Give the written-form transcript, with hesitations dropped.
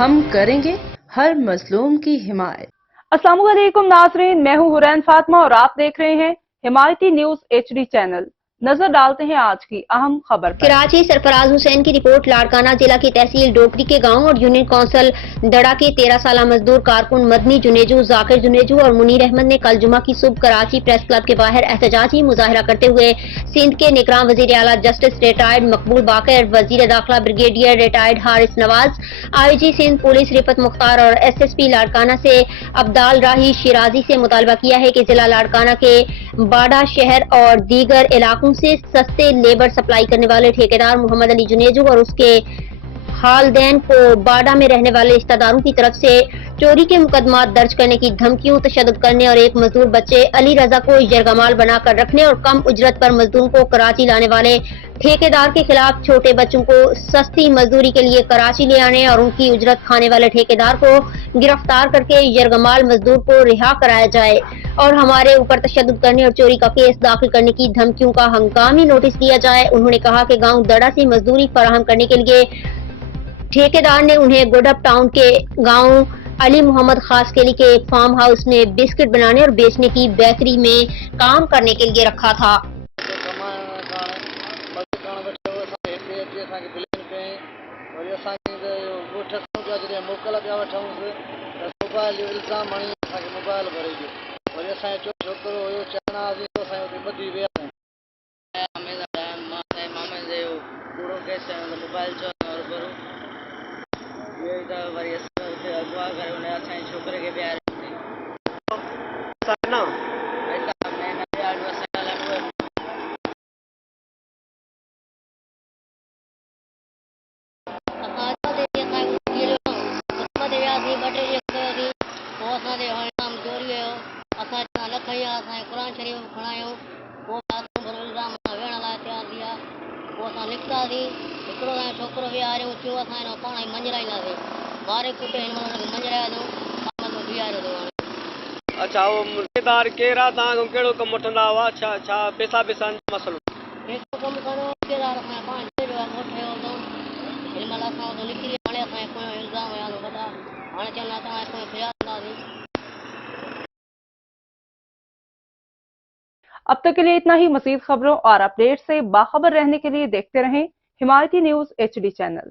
हम करेंगे हर मजलूम की हिमायत। अस्सलाम वालेकुम नाजरीन, मैं हूं हुरैन फातिमा और आप देख रहे हैं हिमायती न्यूज HD चैनल। नजर डालते हैं आज की अहम खबर पर। कराची सरफराज हुसैन की रिपोर्ट। लाड़काना जिला की तहसील डोगरी के गांव और यूनियन काउंसिल दड़ा के 13 साल मजदूर कारकुन मदनी जुनेजू, जाकिर जुनेजू और मुनीर अहमद ने कल जुमा की सुबह कराची प्रेस क्लब के बाहर एहतजाजी मुजाहरा करते हुए सिंध के निगरान वजीर आला जस्टिस रिटायर्ड मकबूल बाकर, वजीर दाखिला brigadier retired Haris Nawaz, IG Sindh police Rifat Mukhtar और SSP लाड़काना से अब्दाल राही शिराजी से मुतालबा किया है कि जिला लाड़काना के बाड़ा शहर और दीगर इलाकों से सस्ते लेबर सप्लाई करने वाले ठेकेदार मोहम्मद अली जुनेजू और उसके हालदैन को बाड़ा में रहने वाले रिश्तेदारों की तरफ से चोरी के मुकदमा दर्ज करने की धमकियों, तशद्दुद करने और एक मजदूर बच्चे अली रजा को यरगमाल बनाकर रखने और कम उजरत पर मजदूरों को कराची लाने वाले ठेकेदार के खिलाफ छोटे बच्चों को सस्ती मजदूरी के लिए कराची ले आने और उनकी उजरत खाने वाले ठेकेदार को गिरफ्तार करके यरगमाल मजदूर को रिहा कराया जाए और हमारे ऊपर तशद्दुद करने और चोरी का केस दाखिल करने की धमकियों का हंगामी नोटिस दिया जाए। उन्होंने कहा कि गांव दड़ा से मजदूरी फराहम करने के लिए ठेकेदार ने उन्हें गुडअप टाउन के गांव अली मोहम्मद खासकेली के फार्म हाउस में बिस्किट बनाने और बेचने की बेकरी में काम करने के लिए रखा था। छोकरे के प्यार कुरान शरीफ खणायो निकितासीं हिकिड़ो छोकिरो विहारियो चयो असां पाण ई मंझराईंदासीं ॿारहें कुटे मंझरायासीं बीहारियो थो। अच्छा वो ठेकेदार केरा तव्हां कहिड़ो कमु वठंदा हुआ? छा छा पैसा जो मसलो? जेको कमु करिणो ठेकेदार असां पाण जो आहे ठहियो अथऊं हिन महिल असां उते निकिरी हाणे असांजे कोई इल्ज़ाम हुया वॾा हाणे चवंदा तव्हां कोई फिरियाद कंदासीं। अब तक के लिए इतना ही। मज़ीद खबरों और अपडेट से बाखबर रहने के लिए देखते रहें हिमायती न्यूज HD चैनल।